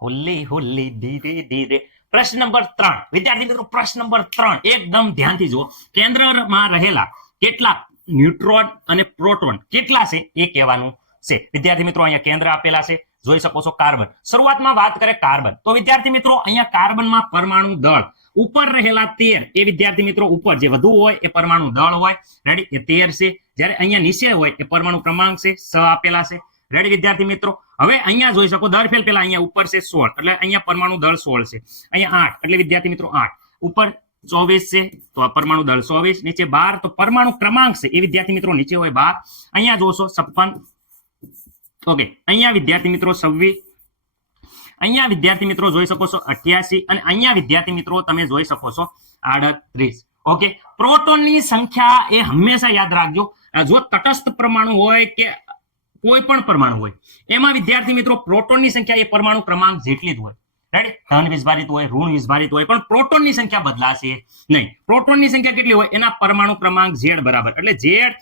હોલી હોલી ધીરે ધીરે પ્રશ્ન નંબર ત્રણ વિદ્યાર્થી મિત્રો પ્રશ્ન નંબર ત્રણ એકદમ ધ્યાનથી જુઓ કેન્દ્રમાં રહેલા કેટલા ન્યુટ્રોન અને પ્રોટોન કેટલા છે એ કહેવાનું છે વિદ્યાર્થી મિત્રો અહીંયા કેન્દ્ર આપેલા છે જોઈ શકો છો કાર્બન શરૂઆતમાં વાત કરે કાર્બન તો વિદ્યાર્થી મિત્રો અહીંયા કાર્બનમાં પરમાણુ દળ ઉપર રહેલા તેર એ વિદ્યાર્થી મિત્રો ઉપર જે વધુ હોય એ પરમાણુ દળ હોય રેડી એ તેર છે જ્યારે અહીંયા નીચે હોય એ પરમાણુ ક્રમાંક છે, સ આપેલા છે. રેડી વિદ્યાર્થી મિત્રો? હવે અહીંયા જોઈ શકો, દર ફેલ પેલા અહીંયા ઉપર છે સોળ. એટલે અહીંયા પરમાણુ દળ સોળ છે. અહીંયા આઠ. એટલે વિદ્યાર્થી મિત્રો આઠ. ઉપર ચોવીસ છે, તો આ પરમાણુ દળ ચોવીસ. નીચે બાર, તો પરમાણુ ક્રમાંક છે. એ વિદ્યાર્થી મિત્રો નીચે હોય બાર. અહીંયા જોશો, છપ્પન. ઓકે, અહીંયા વિદ્યાર્થી મિત્રો છવ્વીસ. અહીંયા વિદ્યાર્થી મિત્રો જોઈ શકો છો, અઠ્યાસી. અને અહીંયા વિદ્યાર્થી મિત્રો તમે જોઈ શકો છો, આડત્રીસ. ઓકે પ્રોટોનની સંખ્યા એ હંમેશા યાદ રાખજો. જો તટસ્થ પરમાણુ હોય કે કોઈ પણ પરમાણુ હોય, એમાં વિદ્યાર્થી મિત્રો પ્રોટોનની સંખ્યા એ પરમાણુ ક્રમાંક જેટલી જ હોય. રાઈટ ધન વિસ્ભારિત હોય, ઋણ વિસ્ભારિત હોય, પણ પ્રોટોનની સંખ્યા બદલાશે નહીં. પ્રોટોનની સંખ્યા કેટલી હોય? એના પરમાણુ ક્રમાંક ઝેડ બરાબર. એટલે ઝેડ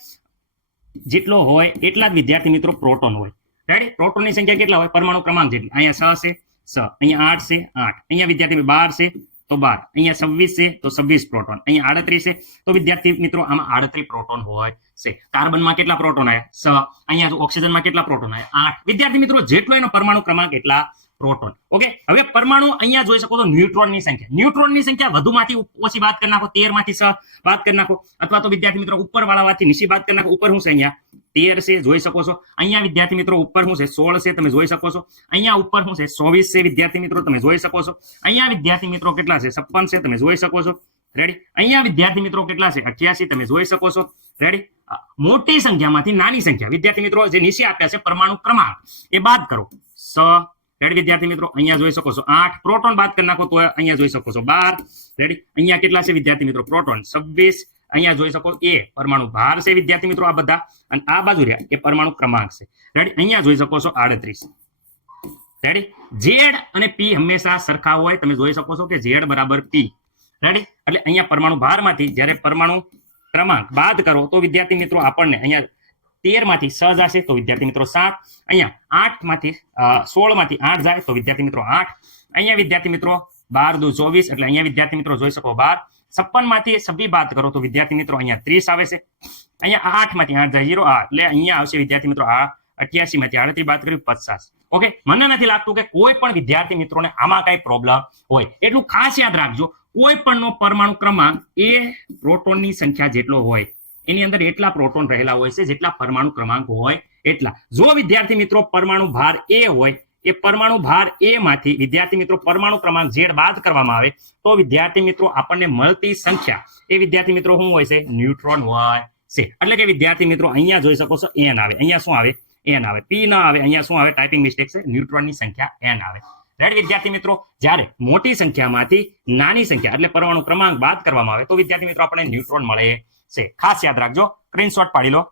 જેટલો હોય, એટલા જ વિદ્યાર્થી મિત્રો પ્રોટોન હોય. રાઈટ પ્રોટોનની સંખ્યા કેટલા હોય? પરમાણુ ક્રમાંક જેટલી. અહીંયા છ છે. છ. અહીંયા આઠ છે. આઠ. અહીંયા વિદ્યાર્થી બાર છે. તો બાર. અહીંયા છવ્વીસ છે, તો છવ્વીસ પ્રોટોન. અહીંયા આડત્રીસ છે, તો વિદ્યાર્થી મિત્રો, આમાં આડત્રીસ પ્રોટોન હોય છે. કાર્બનમાં કેટલા પ્રોટોન આવ્યા છ. અહીંયા ઓક્સિજનમાં કેટલા પ્રોટોન આવ્યા આઠ. વિદ્યાર્થી મિત્રો, જેટલો એનો પરમાણુ ક્રમાંક, એટલા પ્રોટોન. ઓકે? હવે પરમાણુ અહીંયા જોઈ શકો તો ન્યુટ્રોનની સંખ્યા. ન્યુટ્રોનની સંખ્યા વધુમાંથી ઓછી બાદ કરી નાખો તેરમાંથી છ બાદ કરી નાખો. અથવા તો વિદ્યાર્થી મિત્રો ઉપર વાળામાંથી નીચી બાદ કરી નાખો. ઉપર શું છે અહીંયા? તેર છે, જોઈ શકો છો. અહીંયા વિદ્યાર્થી મિત્રો ઉપર શું છે, સોળ છે, તમે જોઈ શકો છો. અહીંયા ઉપર શું છે, ચોવીસ છે, વિદ્યાર્થી મિત્રો, તમે જોઈ શકો છો. અહીંયા વિદ્યાર્થી મિત્રો કેટલા છે, છપ્પન છે, તમે જોઈ શકો છો. રેડી અહીંયા વિદ્યાર્થી મિત્રો કેટલા છે, અઠ્યાસી, તમે જોઈ શકો છો. રેડી મોટી સંખ્યામાંથી નાની સંખ્યા. વિદ્યાર્થી મિત્રો, જે નીચે આપ્યા છે, પરમાણુ ક્રમાંક. એ બાદ કરો. સ રેડી વિદ્યાર્થી મિત્રો? અહીંયા જોઈ શકો છો. આઠ, પ્રોટોન બાદ કરી નાખો તો અહીંયા જોઈ શકો છો. બાર રેડી અહીંયા કેટલા છે વિદ્યાર્થી મિત્રો? પ્રોટોન. છવ્વીસ અહીંયા જોઈ શકો એ પરમાણુ ભાર છે, વિદ્યાર્થી મિત્રો, આ બધા. અને આ બાજુ રહ્યા, એ પરમાણુ ક્રમાંક છે. રેડી અહીંયા જોઈ શકો છો આડત્રીસ. રેડી ઝેડ અને પી હંમેશા સરખા હોય, તમે જોઈ શકો છો કે ઝેડ બરાબર પી રેડી એટલે અહીંયા પરમાણુ ભારમાંથી જ્યારે પરમાણુ ક્રમાંક બાદ કરો, તો વિદ્યાર્થી મિત્રો, આપણને અહીંયા તેરમાંથી છ જશે, તો વિદ્યાર્થી મિત્રો, સાત. અહીંયા આઠમાંથી સોળમાંથી આઠ જાય, તો વિદ્યાર્થી મિત્રો, આઠ. અહીંયા વિદ્યાર્થી મિત્રો, બાર દુ ચોવીસ, એટલે અહીંયા વિદ્યાર્થી મિત્રો, જોઈ શકો બાર. છપ્પનમાંથી છવ્વીસ બાદ કરો તો વિદ્યાર્થી મિત્રો અહીંયા ત્રીસ આવે છે. અહીંયા આઠમાંથી આઠ જાય ઝીરો આ એટલે અહીંયા આવશે વિદ્યાર્થી મિત્રો આ અઠ્યાસી માંથી આડત્રીસ બાદ કરી પચાસ. ઓકે? મને નથી લાગતું કે કોઈ પણ વિદ્યાર્થી મિત્રોને આમાં કઈ પ્રોબ્લેમ હોય. એટલું ખાસ યાદ રાખજો, કોઈ પણનો પરમાણુ ક્રમાંક એ પ્રોટોનની સંખ્યા જેટલો હોય, એની અંદર એટલા પ્રોટોન રહેલા હોય છે જેટલા પરમાણુ ક્રમાંક હોય એટલા. જો વિદ્યાર્થી મિત્રો પરમાણુ ભાર એ હોય એ પરમાણુ ભાર એ માંથી વિદ્યાર્થી મિત્રો પરમાણુ ક્રમાંક ઝેડ બાદ કરવામાં આવે તો વિદ્યાર્થી મિત્રો આપણને મળતી સંખ્યા એ વિદ્યાર્થી મિત્રો શું હોય છે? ન્યુટ્રોન હોય છે. એટલે કે વિદ્યાર્થી મિત્રો અહીંયા જોઈ શકો છો એન આવે. અહીંયા શું આવે? એન આવે. પી ના આવે. અહીંયા શું આવે? ટાઈપિંગ મિસ્ટેક છે. ન્યુટ્રોનની સંખ્યા એન આવે. રેડ વિદ્યાર્થી મિત્રો? જ્યારે મોટી સંખ્યામાંથી નાની સંખ્યા એટલે પરમાણુ ક્રમાંક બાદ કરવામાં આવે તો વિદ્યાર્થી મિત્રો આપણને ન્યુટ્રોન મળે છે. ખાસ યાદ રાખજો. સ્ક્રીનશોટ પાડી લો.